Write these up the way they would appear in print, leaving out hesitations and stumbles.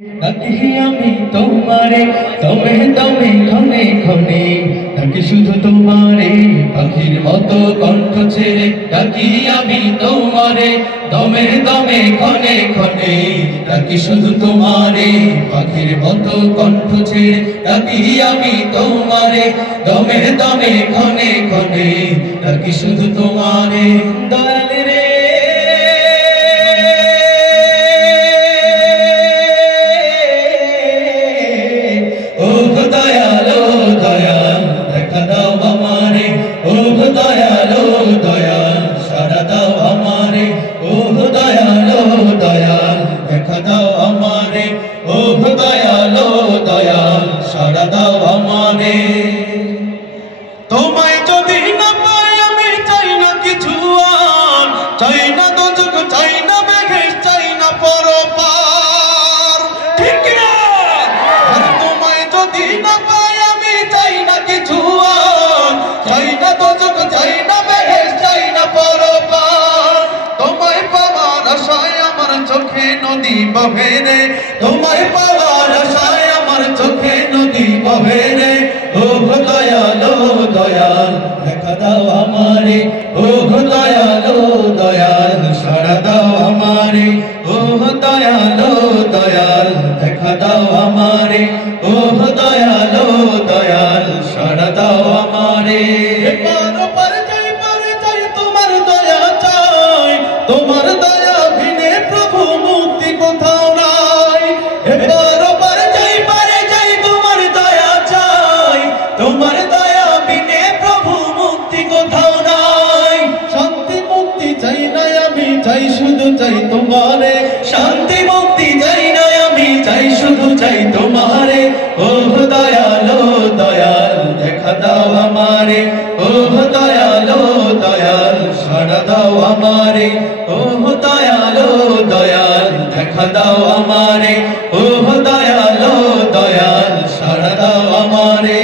ডাকি আমি তোমারে দমে দমে ক্ষণে ক্ষণে ডাকি শুধু তোমারে পাখির মতো কণ্ঠ ছেড়ে ডাকি আমি তোমারে দমে দমে ক্ষণে ক্ষণে ডাকি শুধু তোমারে পাখির মতো কণ্ঠ ছেড়ে ডাকি আমি তোমারে দমে দমে ক্ষণে ক্ষণে ডাকি শুধু তোমারে দয়াল রে তোমায় যদি না পাই আমি চাই না কিছু আর চাই না দোজখ চাই না বেহেশত চাই না পরপার ঠিক না আর তোমায় যদি না পাই আমি চাই না কিছু আর চাই না দোজখ চাই না বেহেশত চাই না পরপার তোমায় পাওয়ার আশায় আমার চোখে নদী বহে রে তোমায় পাওয়ার আশায় আমার চোখে নদী বহে রে ও দয়ালো দয়াল দেখা দাও আমারে ও দয়ালো দয়াল সাড়া দাও আমারে ও দয়ালো দয়াল দেখা দাও আমারে ও দয়ালো দয়াল সাড়া দাও আমারে পার যাই তোমার দয়া চাই তোমার দয়া বিনে প্রভু মুক্তি কোথাও নাই পার যাই তোমার দয়া চাই তোমার দয়া বিনে প্রভু মুক্তি কোথাও নাই শান্তি মুক্তি চাই না আমি চাই শুধু চাই তোমারে শান্তি মুক্তি চাই না আমি চাই শুধু চাই তোমারে ও দয়ালো দয়াল দেখা দাও আমারে ও দয়ালো দয়াল সাড়া দাও আমারে ও দয়ালো দয়াল দেখা দাও আমারে ও দয়ালো দয়াল সাড়া দাও আমারে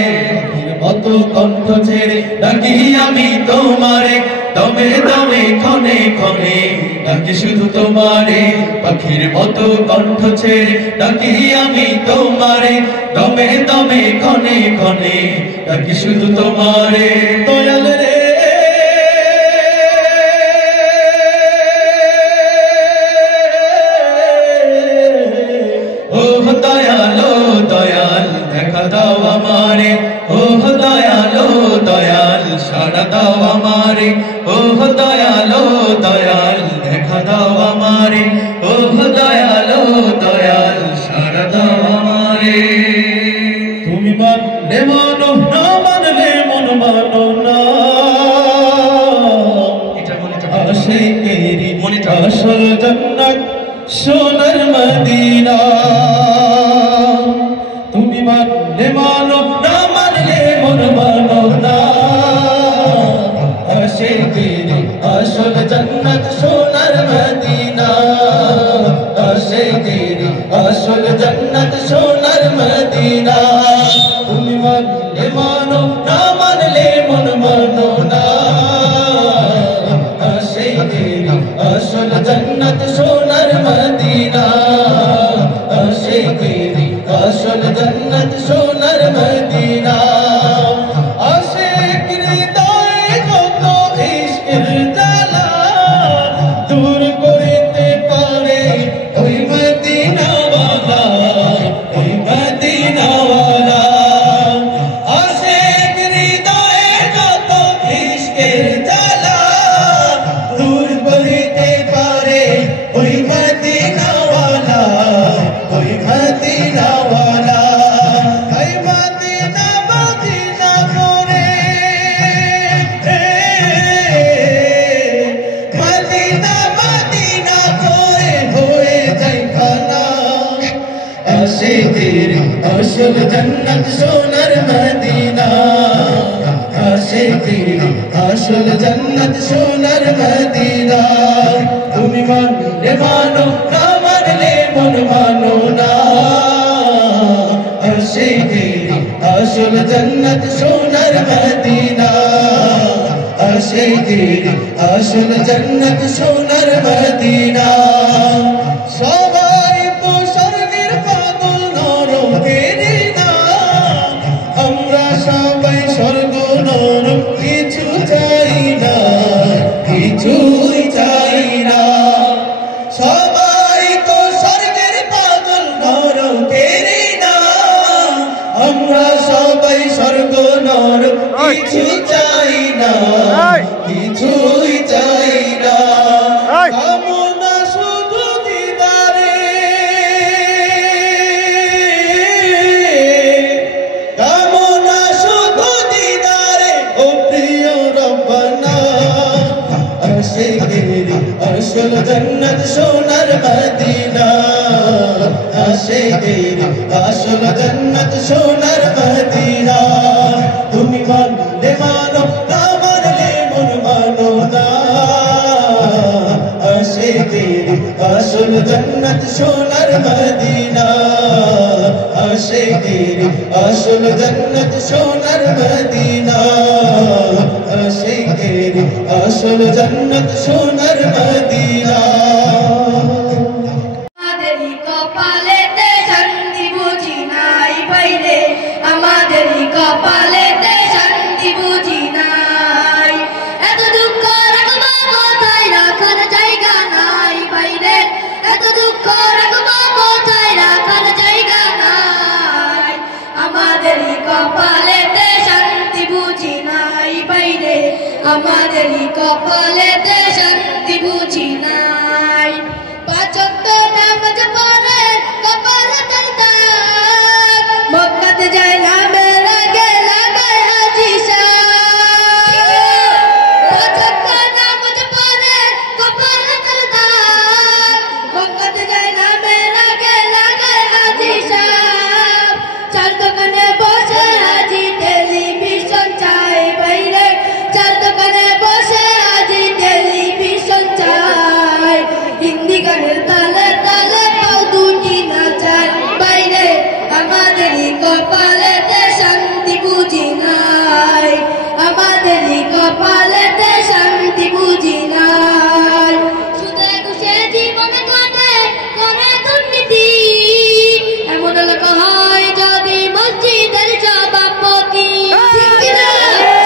মতো কণ্ঠ ছেড়ে ডাকি আমি তোমারে দমে দমে ক্ষণে ক্ষণে ডাকি শুধু তোমারে পাখির মতো কণ্ঠ ছেড়ে ডাকি আমি তোমারে দমে দমে ক্ষণে ক্ষণে ডাকি শুধু তোমারে দয়াল রে ও দয়ালো দয়াল দেখা দাও আমারে ও দয়ালো দয়াল সাড়া দাও আমারে ও দয়ালো দয়াল দেখা দাও আমারে ও দয়ালো দয়াল সাড়া দাও আমারে তুমি মানলে মানো না মানলে মন মানো না এটা মনেটা আশিকেরি মনেটা আসল জান্নাত সোনার মদিনা তুমি মানলে মানো না মানলে মন মানো না আশিকেরি আসল জান্নাত সোনার মদিনা আশিকেরি আসল জান্নাত সোনার মদিনা তুমি মানলে মানো না মানলে মন মানো না আশিকেরি আসল জান্নাত সোনার মদিনা আশিকেরি আসল জান্নাত সোনার মদিনা আশিক হৃদয়ে যত ইশকের জ্বালা দূর করিতে পারে ওই মদিনাওয়ালা ওই মদিনাওয়ালা আশিক হৃদয়ে যত ইশকের জ্বালা দূর করিতে পারে ওই মদিনাওয়ালা ওই মদিনাওয়ালা ওই মদিনা মদিনা করে মদিনা মদিনা করে হয়ে যায় খানা আশিকেরি আসল জান্নাত সোনার মদিনা আশিকেরি আসল জান্নাত সোনার মদিনা তুমি মানলে মানো না মানলে মন মানো না আশিকেরি আসল জান্নাত সোনার মদিনা আশিকেরি আসল জান্নাত সোনার মদিনা সবাই তো স্বর্গের পথ কিছুই চাই না, কিছুই চাই না, কামনা শুধু দিদারে, কামনা শুধু দিদারে। ও প্রিয় রব্বানা, আশিকেরি আসল জান্নাত সোনার মদিনা, আশিকেরি আসল জান্নাত সোনার মদিনা। তুমি মানলে মানো, না মানলে মন মানো না, আশিকেরি আসল জান্নাত সোনার মদিনা, আশিকেরি আসল জান্নাত সোনার মদিনা, আশিকেরি আসল জান্নাত সোনার মদিনা। আমাদেরই কপালেতে শান্তি বুঝি নাই পাইলে, আমাদেরই কপালেতে শান্তি বুঝি নাই। এত দুঃখ রাখবা কোথায়, রাখার জায়গা নাই পাইলে, এত দুঃখ রাখবা কোথায়, রাখার জায়গা নাই। আমাদেরই কপালেতে শান্তি বুঝি নাই পাইলে, আমাদেরই কপালেতে শান্তি বুঝি নাই। পাঁচ ওয়াক্ত নামাজ পড়ে কপালে তালতাক, মক্কাতে যায় না বেরাগে লাগায় হাজি সাহেব। পাঁচ ওয়াক্ত নামাজ পড়ে কপালে তালতাক, মক্কাতে যায় না বেরাগে লাগায় হাজি সাহেব। চার দোকানে বসে হাজি টেলিভিশন চাই বাইরে, চার দোকানে বসে হাজি টেলিভিশন চাই। হিন্দি গানের তালে তালে পাও দুটি নাচার বাইরে, আমাদেরই কপালেতে শান্তি বুঝি নাই, আমাদেরই কপালেতে শান্তি বুঝি নাই। সুদে ঘুষে জীবনে কাটে করে দুর্নীতি, এমন লোক হয় যদি মসজিদের সভাপতি। ঠিক কিনা?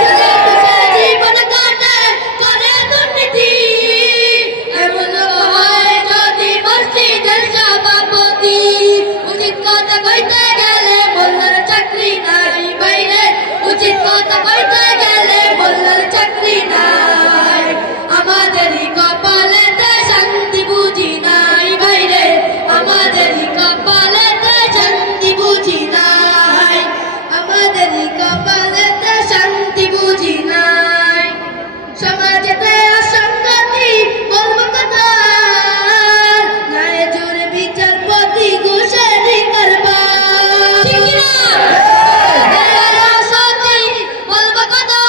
সুদে ঘুষে জীবনে কাটে করে দুর্নীতি, এমন লোক হয় যদি মসজিদের সভাপতি। উচিত কথা কইতে গেলে মোল্লার চাকরি নাই বাইরে, উচিত কথা কইতে গেলে মোল্লার চাকরি নাই। আমাদেরই কপালেতে শান্তি বুঝি নাই বাইরে, আমাদেরই কপালেতে শান্তি বুঝি নাই, আমাদেরই কপালেতে শান্তি বুঝি নাই। সমাজেতে অসঙ্গতি বলবো কথা, ন্যায় জোরে বিচারপতি ঘুষেরই কারবার। ঠিক কিনা? অসঙ্গতি বলবো কথা,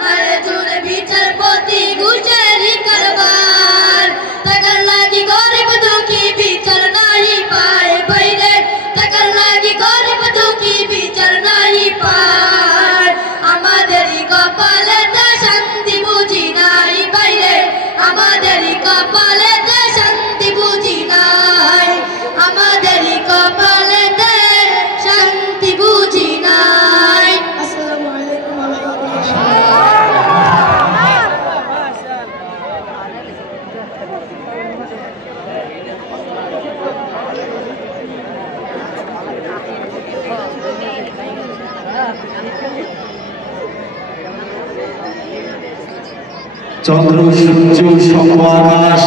ন্যায় জোরে বিচারপতি ঘুষেরই কারবার। টাকার লাগি গরিব দুঃখী বিচার নাহি পায় বাইরে, টাকার লাগি গরিব দুঃখী বিচার নাহি পায়। আমাদেরই কপালেতে শান্তি বুঝি নাই বাইরে, আমাদেরই কপালেতে শান্তি বুঝি নাই, আমাদেরই কপালেতে শান্তি বুঝি নাই। আসসালামু আলাইকুম ওয়া রাহমাতুল্লাহ। চন্দ্র সূর্য শঙ্খ আকাশ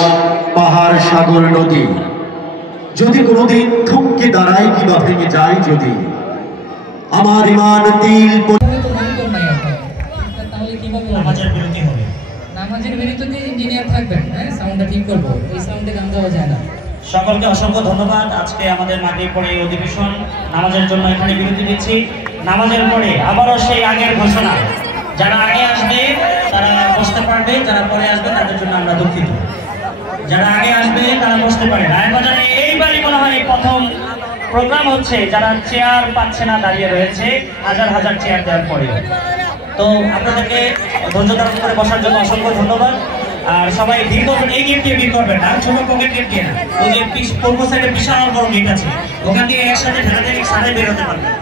পাহাড় সাগর নদী যদি কোনোদিন থমকে দাঁড়ায় কিংবা ভেঙে যায়, যদি আমার ইমান তিল তাহলে কিভাবে নামাজের বিরতি হবে? নামাজের বিরতিতে ইঞ্জিনিয়ার থাকবেন, হ্যাঁ সাউন্ডটা ঠিক করবো, এই সাউন্ডে গান গাওয়া যায় না। সকলকে অসংখ্য ধন্যবাদ। আজকে আমাদের মাগরিব পরে এই অধিবেশন নামাজের জন্য এখানে বিরতি দিচ্ছি। নামাজের পরে আবারও সেই আগের ঘোষণা, যারা আগে আসবে তারা বসতে পারবে, যারা পরে আসবে তাদের জন্য আমরা দুঃখিত। যারা আগে আসবে তারা বসতে পারে। রায়বাজারে এইবারই মনে হয় প্রথম প্রোগ্রাম হচ্ছে যারা চেয়ার পাচ্ছে না দাঁড়িয়ে রয়েছে, হাজার হাজার চেয়ার দেওয়ার পরে। তো আপনাদেরকে ধৈর্য ধারণ করে বসার জন্য অসংখ্য ধন্যবাদ। আর সবাই ভিড় করবেন, এই গেট দিয়ে ভিড় করবেন না, ছোট পকেট গেট দিয়ে না, ওই যে পূর্ব সাইডে বিশাল বড় গেট আছে, ওখান দিয়ে একসাথে ঢাকা থেকে সাড়ে বের হতে পারবেন।